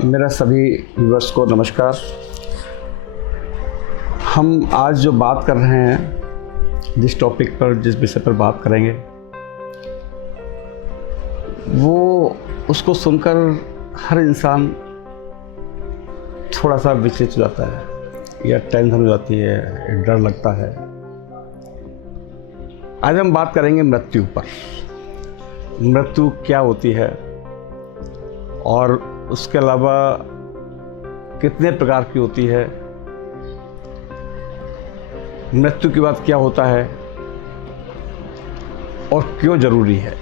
मेरा सभी व्यूअर्स को नमस्कार। हम आज जो बात कर रहे हैं, जिस टॉपिक पर, जिस विषय पर बात करेंगे, वो उसको सुनकर हर इंसान थोड़ा सा विचलित हो जाता है या टेंशन हो जाती है, डर लगता है। आज हम बात करेंगे मृत्यु पर। मृत्यु क्या होती है और उसके अलावा कितने प्रकार की होती है, मृत्यु के बाद क्या होता है और क्यों ज़रूरी है।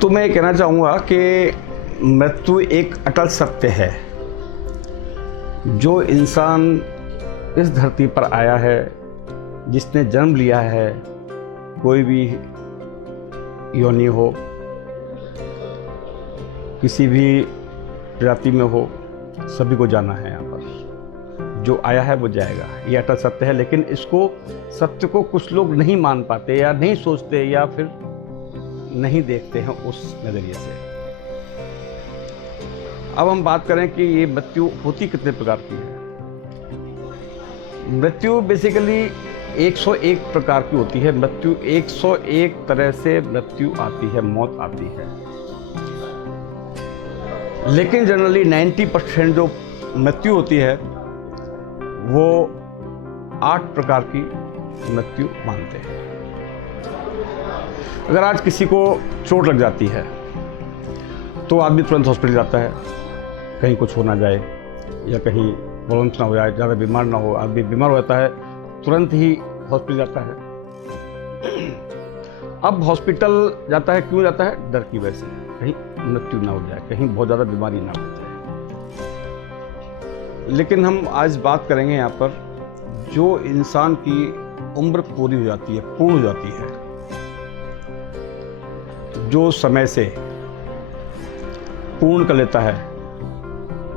तो मैं ये कहना चाहूँगा कि मृत्यु एक अटल सत्य है। जो इंसान इस धरती पर आया है, जिसने जन्म लिया है, कोई भी योनि हो, किसी भी जाति में हो, सभी को जाना है। यहाँ पर जो आया है वो जाएगा, ये अटल सत्य है। लेकिन इसको सत्य को कुछ लोग नहीं मान पाते या नहीं सोचते या फिर नहीं देखते हैं उस नज़रिए से। अब हम बात करें कि ये मृत्यु होती कितने प्रकार की है। मृत्यु बेसिकली 101 प्रकार की होती है। मृत्यु 101 तरह से मृत्यु आती है, मौत आती है। लेकिन जनरली 90% जो मृत्यु होती है वो 8 प्रकार की मृत्यु मानते हैं। अगर आज किसी को चोट लग जाती है तो आदमी तुरंत हॉस्पिटल जाता है, कहीं कुछ हो ना जाए या कहीं प्रॉब्लम्स ना हो जाए, ज़्यादा बीमार ना हो। आदमी बीमार हो जाता है, तुरंत ही हॉस्पिटल जाता है। अब हॉस्पिटल जाता है, क्यों जाता है? डर की वजह से, कहीं मृत्यु ना हो जाए, कहीं बहुत ज़्यादा बीमारी ना हो जाए। लेकिन हम आज बात करेंगे यहाँ पर जो इंसान की उम्र पूरी हो जाती है, पूर्ण हो जाती है, जो समय से पूर्ण कर लेता है।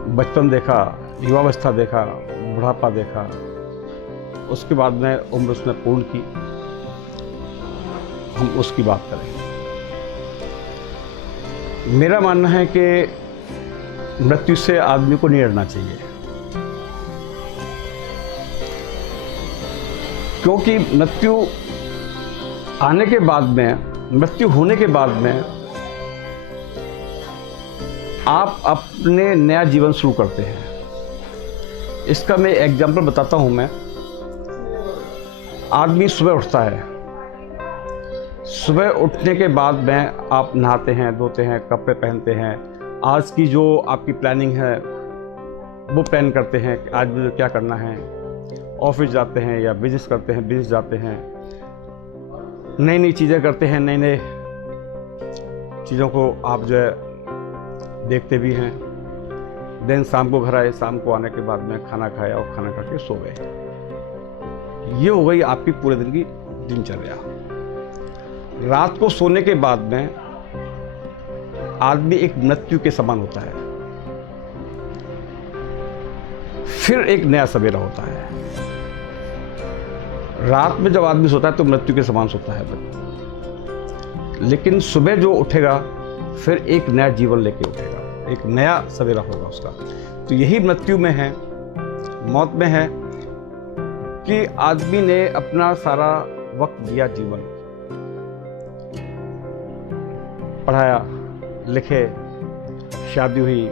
बचपन देखा, युवावस्था देखा, बुढ़ापा देखा, उसके बाद में उम्र उसने पूर्ण की, हम उसकी बात करेंगे। मेरा मानना है कि मृत्यु से आदमी को नहीं डरना चाहिए, क्योंकि मृत्यु आने के बाद में, मृत्यु होने के बाद में आप अपने नया जीवन शुरू करते हैं। इसका मैं एग्जाम्पल बताता हूं। मैं आदमी सुबह उठता है, सुबह उठने के बाद में आप नहाते हैं, धोते हैं, कपड़े पहनते हैं, आज की जो आपकी प्लानिंग है वो प्लान करते हैं कि आज मुझे क्या करना है। ऑफिस जाते हैं या बिजनेस करते हैं, बिजनेस जाते हैं, नई नई चीज़ें करते हैं, नई नई चीज़ों को आप जो है देखते भी हैं। दिन शाम को घर आए, शाम को आने के बाद में खाना खाया और खाना खा के सो गए। ये हो गई आपकी पूरे दिन की दिनचर्या। रात को सोने के बाद में आदमी एक मृत्यु के समान होता है, फिर एक नया सवेरा होता है। रात में जब आदमी सोता है तो मृत्यु के समान सोता है, लेकिन सुबह जो उठेगा फिर एक नया जीवन लेके उठेगा, एक नया सवेरा होगा उसका। तो यही मृत्यु में है, मौत में है कि आदमी ने अपना सारा वक्त दिया जीवन, पढ़ाया, लिखे, शादी हुई,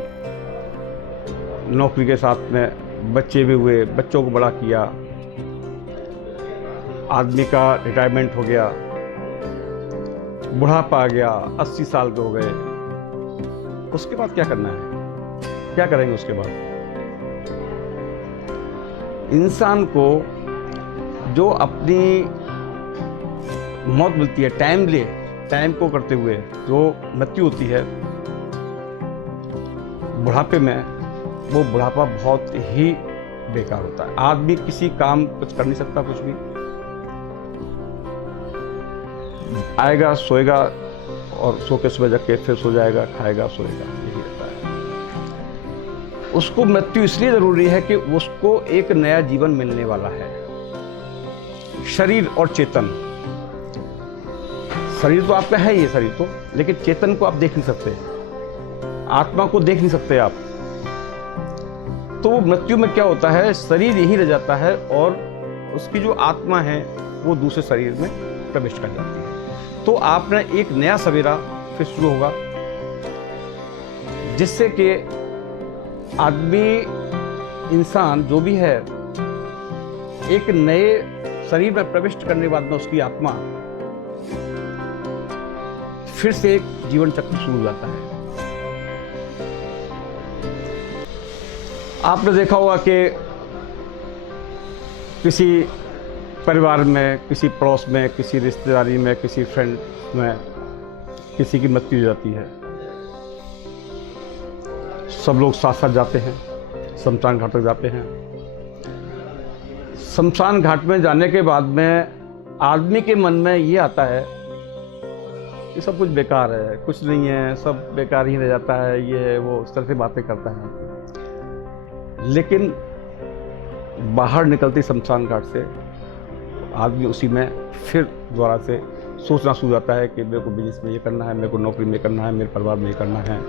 नौकरी के साथ में बच्चे भी हुए, बच्चों को बड़ा किया, आदमी का रिटायरमेंट हो गया, बुढ़ापा आ गया, 80 साल के हो गए। उसके बाद क्या करना है? क्या करेंगे उसके बाद? इंसान को जो अपनी मौत मिलती है, टाइम को करते हुए जो मृत्यु होती है बुढ़ापे में, वो बुढ़ापा बहुत ही बेकार होता है। आदमी किसी काम कुछ कर नहीं सकता, कुछ भी। आएगा, सोएगा और सो के सुबह जग के फिर सो जाएगा, खाएगा, सोएगा, यही रहता है। उसको मृत्यु इसलिए जरूरी है कि उसको एक नया जीवन मिलने वाला है। शरीर और चेतन, शरीर तो आपका है ही, शरीर तो, लेकिन चेतन को आप देख नहीं सकते। आत्मा को देख नहीं सकते आप। तो मृत्यु में क्या होता है, शरीर यही रह जाता है और उसकी जो आत्मा है वो दूसरे शरीर में प्रवेश कर जाती है। तो आपने एक नया सवेरा फिर शुरू होगा, जिससे कि आदमी, इंसान जो भी है, एक नए शरीर में प्रविष्ट करने के बाद में उसकी आत्मा फिर से एक जीवन चक्र शुरू हो जाता है। आपने देखा होगा कि किसी परिवार में, किसी पड़ोस में, किसी रिश्तेदारी में, किसी फ्रेंड में किसी की मृत्यु हो जाती है, सब लोग साथ साथ जाते हैं, शमशान घाट तक जाते हैं। शमशान घाट में जाने के बाद में आदमी के मन में ये आता है कि सब कुछ बेकार है, कुछ नहीं है, सब बेकार ही रह जाता है, ये वो इस तरह से बातें करता है। लेकिन बाहर निकलती शमशान घाट से आदमी उसी में फिर दोबारा से सोचना शुरू जाता है कि मेरे को बिजनेस में ये करना है, मेरे को नौकरी में करना है, मेरे परिवार में ये करना है।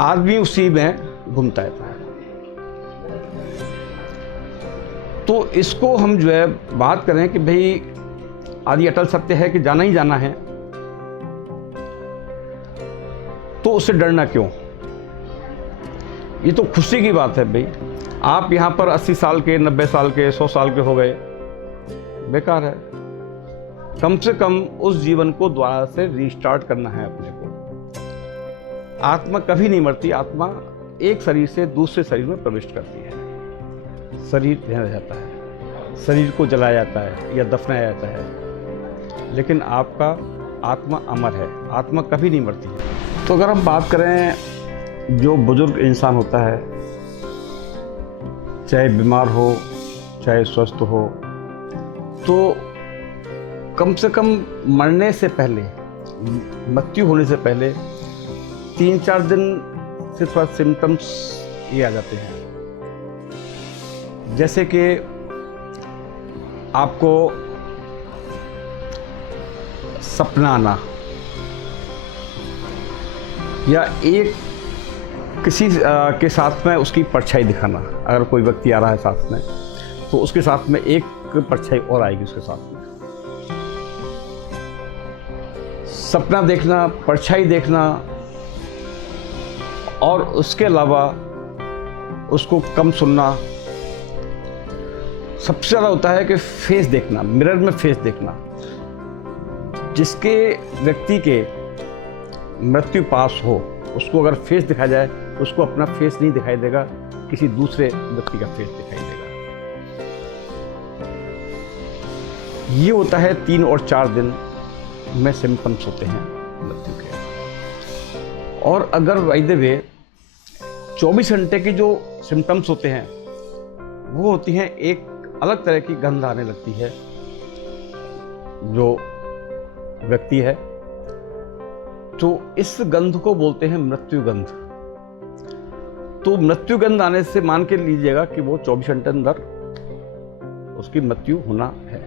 आदमी उसी में घूमता रहता है। तो इसको हम जो है बात करें कि भाई आदि अटल सत्य है कि जाना ही जाना है, तो उससे डरना क्यों? ये तो खुशी की बात है भाई। आप यहाँ पर 80 साल के, 90 साल के, 100 साल के हो गए, बेकार है। कम से कम उस जीवन को दोबारा से रीस्टार्ट करना है अपने को। आत्मा कभी नहीं मरती, आत्मा एक शरीर से दूसरे शरीर में प्रवेश करती है। शरीर रह जाता है, शरीर को जलाया जाता है या दफनाया जाता है, लेकिन आपका आत्मा अमर है, आत्मा कभी नहीं मरती है। तो अगर हम बात करें, जो बुजुर्ग इंसान होता है, चाहे बीमार हो चाहे स्वस्थ हो, तो कम से कम मरने से पहले, मृत्यु होने से पहले 3-4 दिन से थोड़ा सिम्टम्स ये आ जाते हैं। जैसे कि आपको सपना आना, या एक किसी के साथ में उसकी परछाई दिखाना। अगर कोई व्यक्ति आ रहा है साथ में, तो उसके साथ में एक परछाई और आएगी उसके साथ में। सपना देखना, परछाई देखना, और उसके अलावा उसको कम सुनना। सबसे ज़्यादा होता है कि फेस देखना, मिरर में फेस देखना। जिसके व्यक्ति के मृत्यु पास हो, उसको अगर फेस दिखाया जाए, उसको अपना फेस नहीं दिखाई देगा, किसी दूसरे व्यक्ति का फेस दिखाई देगा। ये होता है 3 और 4 दिन में सिम्पटम्स होते हैं मृत्यु के। और अगर बाय द वे 24 घंटे की जो सिम्पटम्स होते हैं, वो होती हैं एक अलग तरह की गंध आने लगती है जो व्यक्ति है, तो इस गंध को बोलते हैं मृत्यु गंध। तो मृत्यु गंध आने से मान के लीजिएगा कि वो 24 घंटे अंदर उसकी मृत्यु होना है।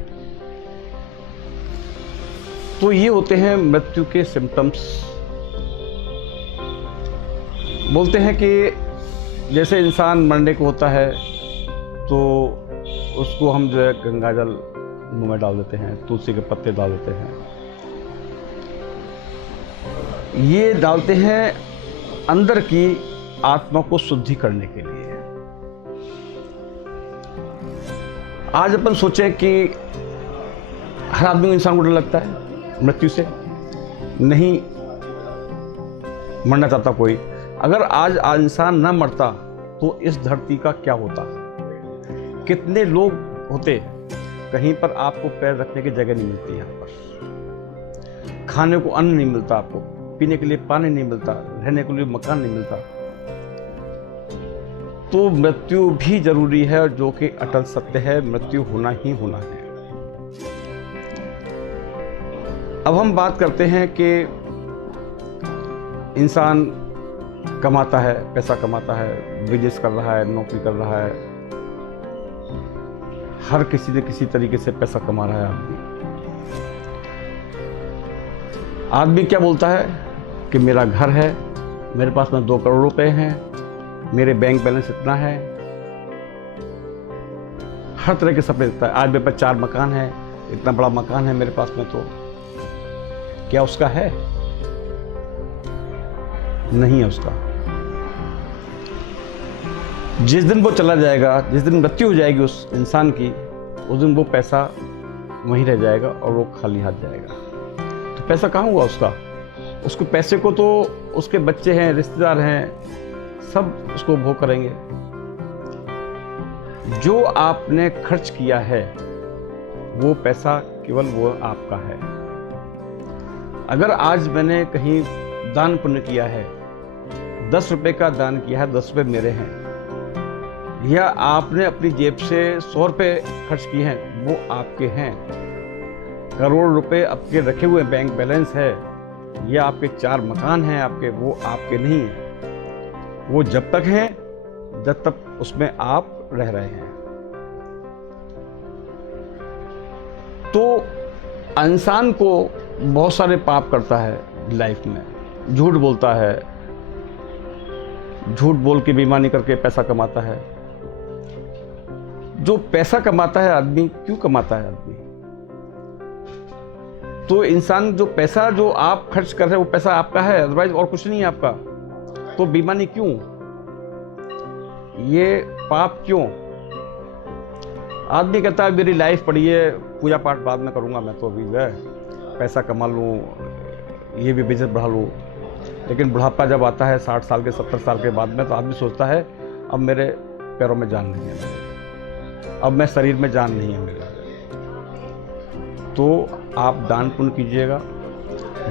तो ये होते हैं मृत्यु के सिम्टम्स। बोलते हैं कि जैसे इंसान मरने को होता है तो उसको हम जो है गंगाजल मुंह में डाल देते हैं, तुलसी के पत्ते डाल देते हैं। ये डालते हैं अंदर की आत्मा को शुद्धि करने के लिए। आज अपन सोचें कि हर आदमी को, इंसान को डर लगता है मृत्यु से, नहीं मरना चाहता कोई। अगर आज इंसान ना मरता तो इस धरती का क्या होता? कितने लोग होते, कहीं पर आपको पैर रखने की जगह नहीं मिलती, यहाँ पर खाने को अन्न नहीं मिलता, आपको पीने के लिए पानी नहीं मिलता, रहने के लिए मकान नहीं मिलता। तो मृत्यु भी जरूरी है, जो कि अटल सत्य है, मृत्यु होना ही होना है। अब हम बात करते हैं कि इंसान कमाता है, पैसा कमाता है, बिजनेस कर रहा है, नौकरी कर रहा है, हर किसी न किसी तरीके से पैसा कमा रहा है आदमी। आदमी क्या बोलता है कि मेरा घर है, मेरे पास में 2 करोड़ रुपए हैं, मेरे बैंक बैलेंस इतना है, हर तरह के सपने दिखता है। आज मेरे पास 4 मकान है, इतना बड़ा मकान है मेरे पास में, तो क्या उसका है? नहीं है उसका। जिस दिन वो चला जाएगा, जिस दिन मृत्यु हो जाएगी उस इंसान की, उस दिन वो पैसा वहीं रह जाएगा और वो खाली हाथ जाएगा। तो पैसा कहाँ हुआ उसका? उसको पैसे को तो उसके बच्चे हैं, रिश्तेदार हैं, सब उसको भोग करेंगे। जो आपने खर्च किया है वो पैसा केवल वो आपका है। अगर आज मैंने कहीं दान पुण्य किया है, 10 रुपए का दान किया है, 10 रुपए मेरे हैं, या आपने अपनी जेब से 100 रुपए खर्च किए हैं, वो आपके हैं। करोड़ रुपए आपके रखे हुए बैंक बैलेंस है, या आपके 4 मकान हैं आपके, वो आपके नहीं है। वो जब तक हैं जब तक उसमें आप रह रहे हैं। तो इंसान को बहुत सारे पाप करता है लाइफ में, झूठ बोलता है, झूठ बोल के बेईमानी करके पैसा कमाता है। जो पैसा कमाता है आदमी, क्यों कमाता है आदमी? तो इंसान जो पैसा जो आप खर्च कर रहे हैं वो पैसा आपका है, अदरवाइज और कुछ नहीं है आपका। तो बेईमानी क्यों? ये पाप क्यों? आदमी कहता है मेरी लाइफ पड़ी है, पूजा पाठ बाद में करूंगा, मैं तो अभी वह पैसा कमा लूँ, ये भी बिजनेस बढ़ा लूँ। लेकिन बुढ़ापा जब आता है 60 साल के 70 साल के बाद में, तो आदमी सोचता है अब मेरे पैरों में जान नहीं है, अब मैं शरीर में जान नहीं है मेरे। तो आप दान पुण्य कीजिएगा।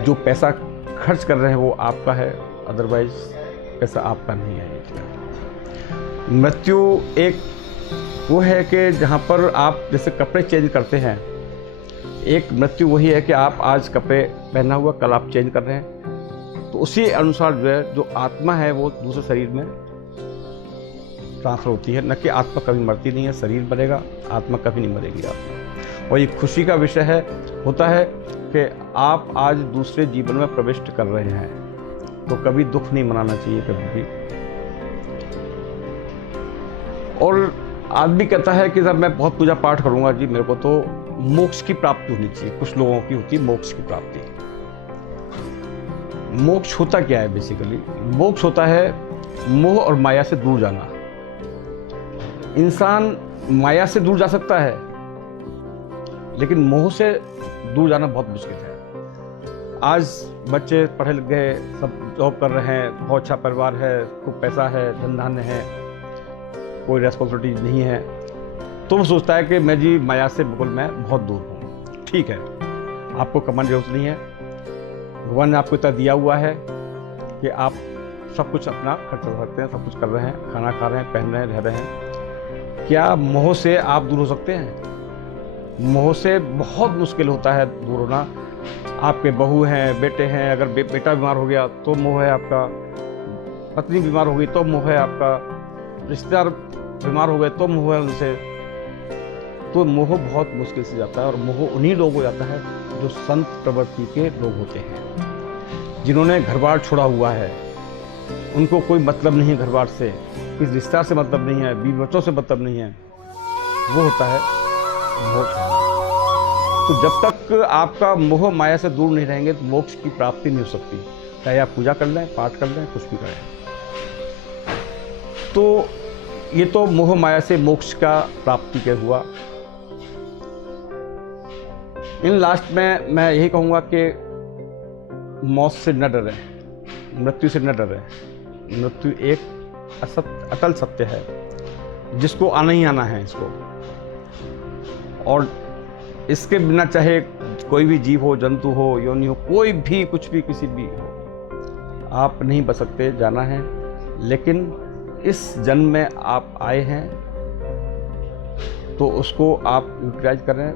जो पैसा खर्च कर रहे हैं वो आपका है, अदरवाइज पैसा आपका नहीं है। मृत्यु एक वो है कि जहाँ पर आप जैसे कपड़े चेंज करते हैं, एक मृत्यु वही है कि आप आज कपड़े पहना हुआ, कल आप चेंज कर रहे हैं। तो उसी अनुसार जो है, जो आत्मा है वो दूसरे शरीर में ट्रांसफर होती है। न कि आत्मा कभी मरती नहीं है, शरीर मरेगा, आत्मा कभी नहीं मरेगी आत्मा। और ये खुशी का विषय होता है कि आप आज दूसरे जीवन में प्रविष्ट कर रहे हैं, तो कभी दुख नहीं मनाना चाहिए कभी भी। और आदमी कहता है कि जब मैं बहुत पूजा पाठ करूंगा जी, मेरे को तो मोक्ष की प्राप्ति होनी चाहिए। कुछ लोगों की होती है मोक्ष की प्राप्ति। मोक्ष होता क्या है? बेसिकली मोक्ष होता है मोह और माया से दूर जाना। इंसान माया से दूर जा सकता है, लेकिन मोह से दूर जाना बहुत मुश्किल है। आज बच्चे पढ़े लिख गए, सब जॉब कर रहे हैं, बहुत अच्छा परिवार है, खूब पैसा है, धन धान्य है, कोई रेस्पॉन्सिबिलिटी नहीं है, तो वो सोचता है कि मैं जी माया से बिल्कुल मैं बहुत दूर हूँ। ठीक है, आपको कमाने की जरूरत नहीं है। भगवान ने आपको इतना दिया हुआ है कि आप सब कुछ अपना खर्च कर सकते हैं, सब कुछ कर रहे हैं, खाना खा रहे हैं, पहन रहे हैं, रह रहे हैं। क्या मोह से आप दूर हो सकते हैं? मोह से बहुत मुश्किल होता है दूर होना। आपके बहू हैं, बेटे हैं, अगर बेटा बीमार हो गया तो मोह है आपका, पत्नी बीमार हो गई तो मोह है आपका, रिश्तेदार बीमार हो गए तो मोह है उनसे। तो मोह बहुत मुश्किल से जाता है, और मोह उन्हीं लोगों को जाता है जो संत प्रवृत्ति के लोग होते हैं, जिन्होंने घर बार छोड़ा हुआ है, उनको कोई मतलब नहीं है घर बार से, किसी रिश्ता से मतलब नहीं है, बीवी बच्चों से मतलब नहीं है। वो होता है मोक्ष। तो जब तक आपका मोह माया से दूर नहीं रहेंगे तो मोक्ष की प्राप्ति नहीं हो सकती, चाहे आप पूजा कर लें, पाठ कर लें, कुछ भी करें। तो ये तो मोह माया से मोक्ष का प्राप्ति के हुआ। इन लास्ट में मैं यही कहूँगा कि मौत से न डरें, मृत्यु से न डरें। मृत्यु एक अटल सत्य है, जिसको आना ही आना है इसको, और इसके बिना चाहे कोई भी जीव हो, जंतु हो, योनि हो, कोई भी कुछ भी किसी भी हो, आप नहीं बच सकते, जाना है। लेकिन इस जन्म में आप आए हैं तो उसको आप यूटिलाइज करें,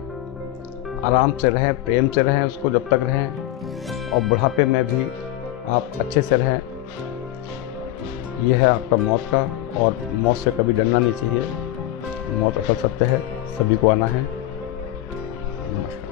आराम से रहें, प्रेम से रहें, उसको जब तक रहें, और बुढ़ापे में भी आप अच्छे से रहें। यह है आपका मौत का, और मौत से कभी डरना नहीं चाहिए। मौत असल सत्य है, सभी को आना है। नमस्कार।